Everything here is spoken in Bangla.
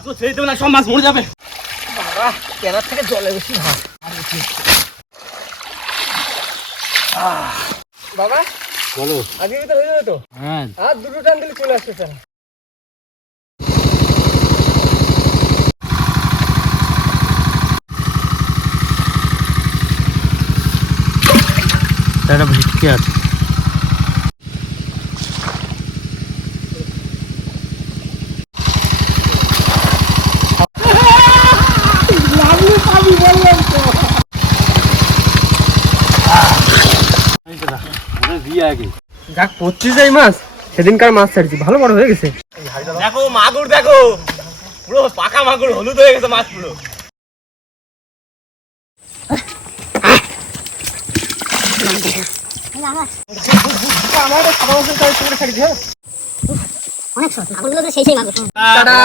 আজকে ছেড়ে দেবে না, সব মাছ মরে যাবে। বাবা কেনার থেকে জলে বেশি ভাত। বাবা বলো। আজকে ভিতরে হয়ে যাবে তো? হ্যাঁ আর দুটো টান দিলে চলে আসছে স্যার। এটা ভিটকে আছে। যাক 25 মাছ সেদিনকার মাছ ছাড়ছি, ভালো বড় হয়ে গেছে। দেখো মাগুর, দেখো পুরো পাকা মাগুর, হলুদ হয়ে গেছে মাছ পুরো। আমার খাবার ছাড়ি দিয়ে অনেক সব মাগুরগুলো তো সেই মাগুর। টাটা।